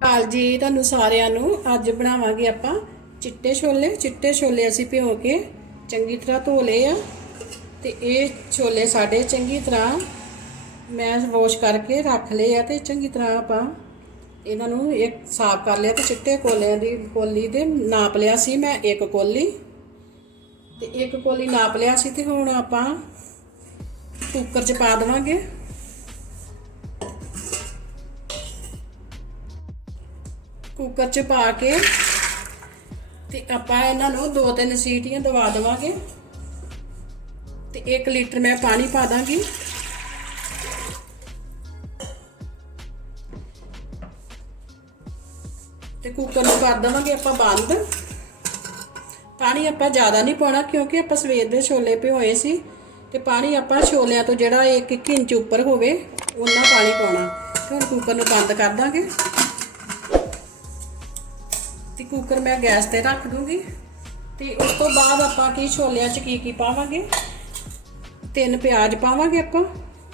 ਕਾਲ ਜੀ ਤੁਹਾਨੂੰ ਸਾਰਿਆਂ ਨੂੰ ਅੱਜ ਬਣਾਵਾਂਗੇ ਆਪਾਂ ਚਿੱਟੇ ਛੋਲੇ। ਚਿੱਟੇ ਛੋਲੇ ਅਸੀਂ ਭਿਓ ਕੇ ਚੰਗੀ ਤਰ੍ਹਾਂ ਧੋ ਲਏ ਆ ਤੇ ਇਹ ਛੋਲੇ ਸਾਡੇ ਚੰਗੀ ਤਰ੍ਹਾਂ ਮੈਂ ਵਾਸ਼ ਕਰਕੇ ਰੱਖ ਲਏ ਆ ਤੇ ਚੰਗੀ ਤਰ੍ਹਾਂ ਆਪਾਂ ਇਹਨਾਂ ਨੂੰ ਇੱਕ ਸਾਫ਼ ਕਰ ਲਿਆ ਤੇ ਚਿੱਟੇ ਕੋਲਿਆਂ ਦੀ ਕੋਲੀ ਦੇ ਨਾਪ ਲਿਆ ਸੀ ਮੈਂ ਇੱਕ ਕੋਲੀ। ਤੇ ਇੱਕ ਕੋਲੀ ਨਾਪ ਲਿਆ ਸੀ ਤੇ ਹੁਣ ਆਪਾਂ ਕੁੱਕਰ 'ਚ ਪਾ ਦੇਵਾਂਗੇ। ਕੁੱਕਰ 'ਚ ਪਾ ਕੇ ਤੇ ਆਪਾਂ ਇਹਨਾਂ ਨੂੰ ਦੋ ਤਿੰਨ ਸੀਟੀਆਂ ਦਵਾ ਦੇਵਾਂਗੇ। ਤੇ 1 ਲੀਟਰ ਮੈਂ ਪਾਣੀ ਪਾ ਦਾਂਗੀ। ਤੇ ਕੁੱਕਰ ਨੂੰ ਕਰ ਦੇਵਾਂਗੇ ਆਪਾਂ ਬੰਦ। ਪਾਣੀ ਆਪਾਂ ਜ਼ਿਆਦਾ ਨਹੀਂ ਪਾਉਣਾ ਕਿਉਂਕਿ ਆਪਾਂ ਸਵੇਰ ਦੇ ਛੋਲੇ ਭਿਓਏ ਸੀ। ਤੇ ਪਾਣੀ ਆਪਾਂ ਛੋਲਿਆਂ ਤੋਂ ਜਿਹੜਾ 1-1 ਇੰਚ ਉੱਪਰ ਹੋਵੇ, ਉਹਨਾਂ ਪਾਣੀ ਪਾਉਣਾ। ਤੇ ਹੁਣ ਕੁੱਕਰ ਨੂੰ ਬੰਦ ਕਰ ਦਾਂਗੇ। ਤੇ ਕੁੱਕਰ ਮੈਂ ਗੈਸ ਤੇ ਰੱਖ ਦੂੰਗੀ। ਤੇ ਉਸ ਤੋਂ ਬਾਅਦ ਆਪਾਂ ਕੀ ਛੋਲਿਆਂ 'ਚ ਕੀ ਕੀ ਪਾਵਾਂਗੇ? ਤਿੰਨ ਪਿਆਜ਼ ਪਾਵਾਂਗੇ ਆਪਾਂ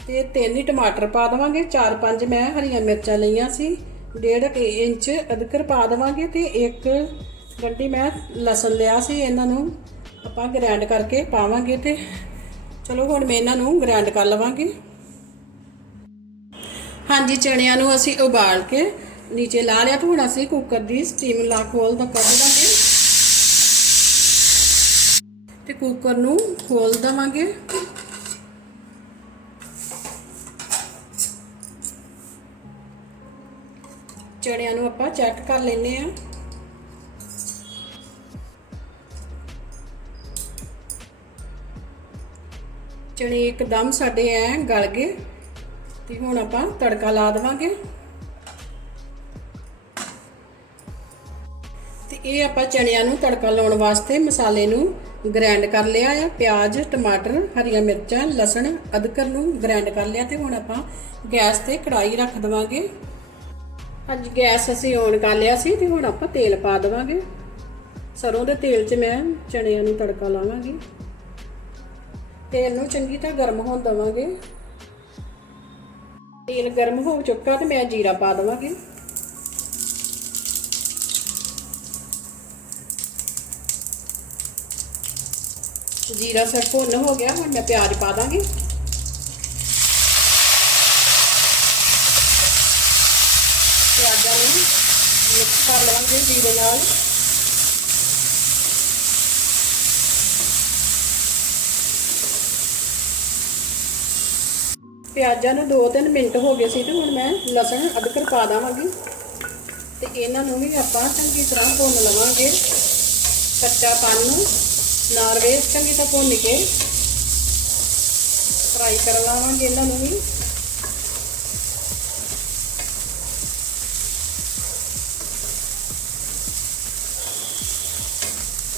ਤੇ ਤਿੰਨ ਹੀ ਟਮਾਟਰ ਪਾ ਦੇਵਾਂਗੇ। ਚਾਰ ਪੰਜ ਮੈਂ ਹਰੀਆਂ ਮਿਰਚਾਂ ਲਈਆਂ ਸੀ, ਡੇਢ ਇੰਚ ਅਦਰਕ ਪਾ ਦੇਵਾਂਗੇ ਤੇ ਇੱਕ ਗੰਢੀ ਮੈਂ ਲਸਣ ਲਿਆ ਸੀ, ਇਹਨਾਂ ਨੂੰ ਆਪਾਂ ਗ੍ਰਾਈਂਡ ਕਰਕੇ ਪਾਵਾਂਗੇ ਤੇ ਚਲੋ ਹੁਣ ਮੈਂ ਇਹਨਾਂ ਨੂੰ ਗ੍ਰਾਈਂਡ ਕਰ ਲਵਾਂਗੀ। ਹਾਂਜੀ, ਚਣਿਆਂ ਨੂੰ ਅਸੀਂ ਉਬਾਲ ਕੇ ਨੀਚੇ ਲਾ ਲਿਆ ਤੇ ਹੁਣ ਅਸੀਂ ਕੁੱਕਰ ਦੀ ਸਟੀਮ ਲਾ ਖੋਲ ਦਾ ਕੱਢ ਦਾਂਗੇ ਤੇ ਕੁੱਕਰ ਨੂੰ ਖੋਲ ਦਵਾਂਗੇ। ਚਣਿਆਂ ਨੂੰ ਆਪਾਂ ਚੈੱਕ ਕਰ ਲੈਨੇ ਆ ਚਣੇ ਇੱਕਦਮ ਸਾਡੇ ਐ ਗਲ ਗਏ। ਤੇ ਹੁਣ ਆਪਾਂ ਤੜਕਾ ਲਾ ਦੇਵਾਂਗੇ। ਇਹ ਆਪਾਂ ਚਣਿਆਂ ਨੂੰ ਤੜਕਾ ਲਾਉਣ ਵਾਸਤੇ ਮਸਾਲੇ ਨੂੰ ਗ੍ਰਾਈਂਡ ਕਰ ਲਿਆ ਆ, ਪਿਆਜ਼, ਟਮਾਟਰ, ਹਰੀਆਂ ਮਿਰਚਾਂ, ਲਸਣ, ਅਦਰਕ ਨੂੰ ਗ੍ਰਾਈਂਡ ਕਰ ਲਿਆ ਤੇ ਹੁਣ ਆਪਾਂ ਗੈਸ ਤੇ ਕੜਾਈ ਰੱਖ ਦੇਵਾਂਗੇ। ਅੱਜ ਗੈਸ ਅਸੀਂ ਔਨ ਕਰ ਲਿਆ ਸੀ ਤੇ ਹੁਣ ਆਪਾਂ ਤੇਲ ਪਾ ਦੇਵਾਂਗੇ। ਸਰੋਂ ਦੇ ਤੇਲ 'ਚ ਮੈਂ ਚਣਿਆਂ ਨੂੰ ਤੜਕਾ ਲਾਵਾਂਗੀ। ਤੇਲ ਨੂੰ ਚੰਗੀ ਤਰ੍ਹਾਂ ਗਰਮ ਹੋਣ ਦਵਾਂਗੇ। ਤੇਲ ਗਰਮ ਹੋ ਚੁੱਕਾ ਤੇ ਮੈਂ ਜੀਰਾ ਪਾ ਦਵਾਂਗੀ। ਜੀਰਾ ਸਰ ਭੁੰਨ ਹੋ ਗਿਆ, ਹੁਣ ਮੈਂ ਪਿਆਜ਼ ਪਾ ਦਾਂਗੀ। ਪਿਆਜ਼ਾਂ ਨੂੰ ਮਿਕਸ ਕਰ ਲਵਾਂਗੇ ਜੀਰੇ ਨਾਲ। ਪਿਆਜ਼ਾਂ ਨੂੰ 2-3 ਮਿੰਟ ਹੋ ਗਏ ਸੀ ਤੇ ਹੁਣ ਮੈਂ ਲਸਣ ਅਦਰਕ ਪਾ ਦਾਵਾਂਗੀ ਤੇ ਇਹਨਾਂ ਨੂੰ ਵੀ ਆਪਾਂ ਚੰਗੀ ਤਰ੍ਹਾਂ ਭੁੰਨ ਲਵਾਂਗੇ। ਕੱਚਾ ਪਨ ਨੂੰ। ਨਾਰਵੇ ਚੰਗੀ ਤਰ੍ਹਾਂ ਭੁੰਨ ਕੇ ਫਰਾਈ ਕਰ ਲਾਵਾਂਗੇ ਇਹਨਾਂ ਨੂੰ ਵੀ।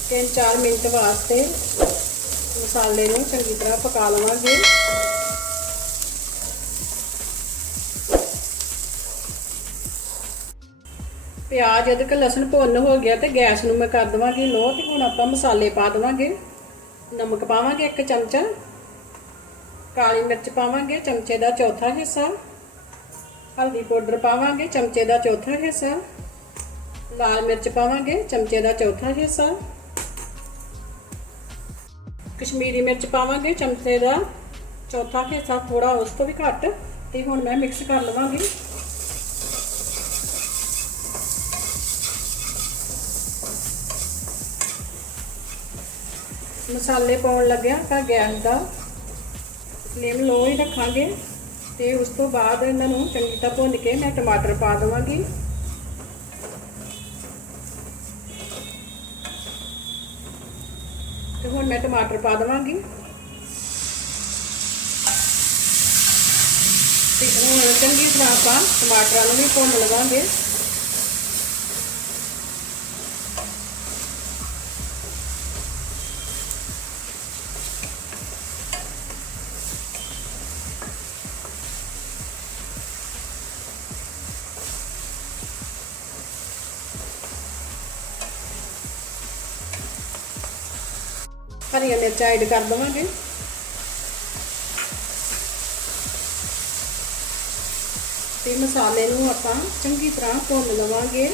ਤਿੰਨ ਚਾਰ ਮਿੰਟ ਵਾਸਤੇ ਮਸਾਲੇ ਨੂੰ ਚੰਗੀ ਤਰ੍ਹਾਂ ਪਕਾ ਲਵਾਂਗੇ। ਪਿਆਜ਼ ਅਦਰਕ ਲਸਣ ਭੁੰਨ ਹੋ ਗਿਆ ਤੇ ਗੈਸ ਨੂੰ ਮੈਂ ਕਰ ਦਵਾਂਗੀ ਲੋ ਤੇ ਹੁਣ ਆਪਾਂ ਮਸਾਲੇ ਪਾ ਦਵਾਂਗੇ। ਨਮਕ ਪਾਵਾਂਗੇ ਇੱਕ ਚਮਚਾ। ਕਾਲੀ ਮਿਰਚ ਪਾਵਾਂਗੇ, ਚਮਚੇ ਦਾ ਚੌਥਾ ਹਿੱਸਾ। ਹਲਦੀ ਪਾਊਡਰ ਪਾਵਾਂਗੇ, ਚਮਚੇ ਦਾ ਚੌਥਾ ਹਿੱਸਾ। ਲਾਲ ਮਿਰਚ ਪਾਵਾਂਗੇ, ਚਮਚੇ ਦਾ ਚੌਥਾ ਹਿੱਸਾ। ਕਸ਼ਮੀਰੀ ਮਿਰਚ ਪਾਵਾਂਗੇ, ਚਮਚੇ ਦਾ ਚੌਥਾ ਹਿੱਸਾ ਥੋੜਾ ਉਸ ਤੋਂ ਵੀ ਘੱਟ। ਤੇ ਹੁਣ ਮੈਂ ਮਿਕਸ ਕਰ ਲਵਾਂਗੀ। ਮਸਾਲੇ ਪਾਉਣ ਲੱਗਿਆ ਤਾਂ ਗੈਸ ਦਾ ਫਲੇਮ ਲੋ ਹੀ ਰੱਖਾਂਗੇ ਤੇ ਉਸ ਤੋਂ ਬਾਅਦ ਇਹਨਾਂ ਨੂੰ ਚੰਗੀ ਤਰ੍ਹਾਂ ਭੁੰਨ ਕੇ ਮੈਂ ਟਮਾਟਰ ਪਾ ਦਵਾਂਗੀ। ਤੇ ਹੁਣ ਮੈਂ ਟਮਾਟਰ ਪਾ ਦਵਾਂਗੀ। ਤੇ ਹੁਣ ਚੰਗੀ ਤਰ੍ਹਾਂ ਆਪਾਂ ਟਮਾਟਰਾਂ ਨੂੰ ਵੀ ਭੁੰਨ ਲਵਾਂਗੇ। ਹਰੀਆਂ ਮਿਰਚਾਂ ਐਡ ਕਰ ਦਵਾਂਗੇ। ਤੇ ਮਸਾਲੇ ਨੂੰ ਆਪਾਂ ਚੰਗੀ ਤਰ੍ਹਾਂ ਭੁੰਨ ਲਵਾਂਗੇ।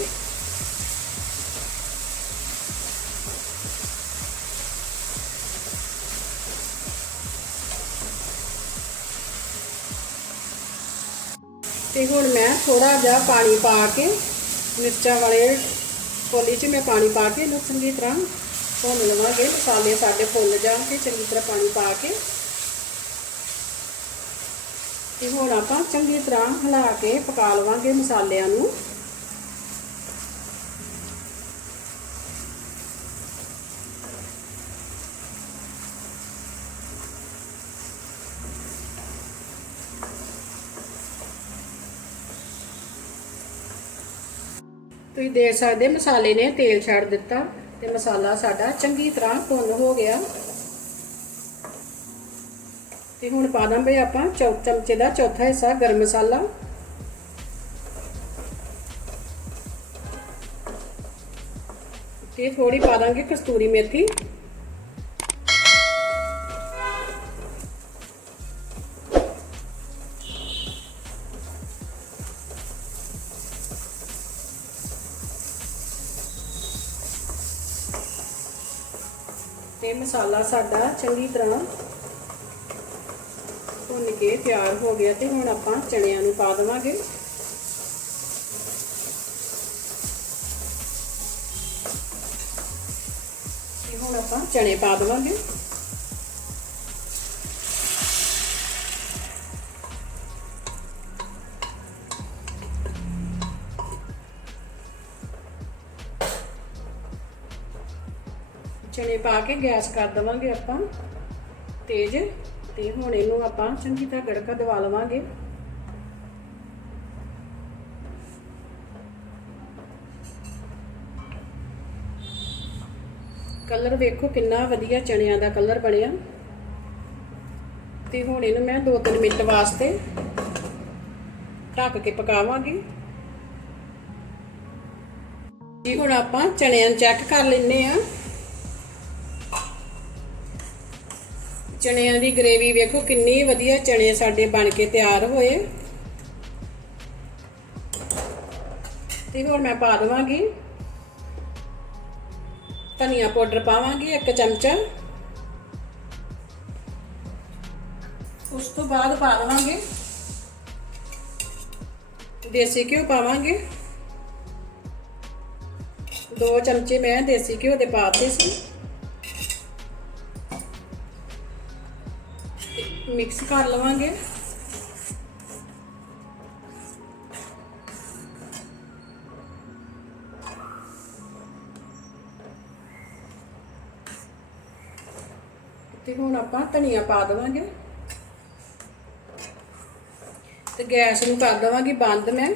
ਤੇ ਹੁਣ ਮੈਂ ਥੋੜਾ ਜਿਹਾ ਪਾਣੀ ਪਾ ਕੇ, ਮਿਰਚਾਂ ਵਾਲੇ ਕੋਲੀ 'ਚ ਮੈਂ ਪਾਣੀ ਪਾ ਕੇ ਇਹਨੂੰ ਚੰਗੀ ਤਰ੍ਹਾਂ ਭੁੰਨ ਲਵਾਂਗੇ, ਮਸਾਲੇ ਸਾਡੇ ਫੁੱਲ ਜਾਣਗੇ, ਚੰਗੀ ਤਰ੍ਹਾਂ ਪਾਣੀ ਪਾ ਕੇ। ਤੇ ਹੁਣ ਆਪਾਂ ਚੰਗੀ ਤਰ੍ਹਾਂ ਹਿਲਾ ਕੇ ਪਕਾ ਲਵਾਂਗੇ ਮਸਾਲਿਆਂ ਨੂੰ। ਤੁਸੀਂ ਦੇਖ ਸਕਦੇ ਮਸਾਲੇ ਨੇ ਤੇਲ ਛੱਡ ਦਿੱਤਾ। ਤੇ ਮਸਾਲਾ ਸਾਡਾ ਚੰਗੀ ਤਰ੍ਹਾਂ ਭੁੰਨ ਹੋ ਗਿਆ। ਤੇ ਹੁਣ ਪਾ ਦਾਂਗੇ ਆਪਾਂ ਚੌ, ਚਮਚੇ ਦਾ ਚੌਥਾ ਹਿੱਸਾ, ਗਰਮ ਮਸਾਲਾ। ਤੇ ਥੋੜੀ ਪਾ ਦਾਂਗੇ ਕਸਤੂਰੀ ਮੇਥੀ। ਤੇ ਮਸਾਲਾ ਸਾਡਾ ਚੰਗੀ ਤਰ੍ਹਾਂ ਭੁੰਨ ਕੇ ਤਿਆਰ ਹੋ ਗਿਆ ਤੇ ਹੁਣ ਆਪਾਂ ਚਣਿਆਂ ਨੂੰ ਪਾ ਦੇਵਾਂਗੇ। ਤੇ ਹੁਣ ਆਪਾਂ ਚਣੇ ਪਾ ਦੇਵਾਂਗੇ। ਚਣੇ ਪਾ ਕੇ ਗੈਸ ਕਰ ਦਵਾਂਗੇ ਆਪਾਂ। ਤੇਜ਼, ਤੇ ਹੁਣ ਇਹਨੂੰ ਆਪਾਂ ਚੰਗੀ ਤਰ੍ਹਾਂ ਗੜਕਾ ਦਵਾ ਲਵਾਂਗੇ। ਕਲਰ ਵੇਖੋ ਕਿੰਨਾ ਵਧੀਆ ਚਣਿਆਂ ਦਾ ਕਲਰ ਬਣਿਆ। ਤੇ ਹੁਣ ਇਹਨੂੰ ਮੈਂ 2-3 ਮਿੰਟ ਵਾਸਤੇ ਢੱਕ ਕੇ ਪਕਾਵਾਂਗੀ। ਜੀ, ਹੁਣ ਆਪਾਂ ਚਣਿਆਂ ਨੂੰ ਚੈੱਕ ਕਰ ਲੈਨੇ ਆ ਚਣਿਆਂ ਦੀ ਗ੍ਰੇਵੀ ਵੇਖੋ ਕਿੰਨੀ ਵਧੀਆ ਚਣੇ ਸਾਡੇ ਬਣ ਕੇ ਤਿਆਰ ਹੋਏ। ਤੇ ਹੋਰ ਮੈਂ ਪਾ ਦਵਾਂਗੀ। ਧਨੀਆ ਪਾਊਡਰ ਪਾਵਾਂਗੀ ਇੱਕ ਚਮਚਾ। ਉਸ ਤੋਂ ਬਾਅਦ ਪਾ ਦਵਾਂਗੇ। ਦੇਸੀ ਘਿਓ ਪਾਵਾਂਗੇ। ਦੋ ਚਮਚੇ ਮੈਂ ਦੇਸੀ ਘਿਓ ਦੇ ਪਾਤੇ ਸੀ। ਮਿਕਸ ਕਰ ਲਵਾਂਗੇ। ਤੇ ਹੁਣ ਆਪਾਂ ਧਨੀਆ ਪਾ ਦੇਵਾਂਗੇ। ਤੇ ਗੈਸ ਨੂੰ ਕਰ ਦੇਵਾਂਗੀ ਬੰਦ ਮੈਂ।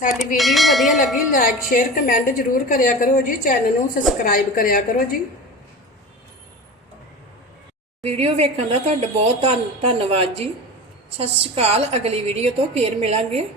ਸਾਡੀ ਵੀਡੀਓ ਵਧੀਆ ਲੱਗੀ ਲਾਈਕ ਸ਼ੇਅਰ ਕਮੈਂਟ ਜ਼ਰੂਰ ਕਰਿਆ ਕਰੋ ਜੀ ਚੈਨਲ ਨੂੰ ਸਬਸਕ੍ਰਾਈਬ ਕਰਿਆ ਕਰੋ ਜੀ। ਵੀਡੀਓ ਵੇਖਣ ਦਾ ਤੁਹਾਡਾ ਬਹੁਤ ਧੰਨ- ਧੰਨਵਾਦ ਜੀ। ਸਤਿ ਸ਼੍ਰੀ ਅਕਾਲ, ਅਗਲੀ ਵੀਡੀਓ ਤੋਂ ਫੇਰ ਮਿਲਾਂਗੇ।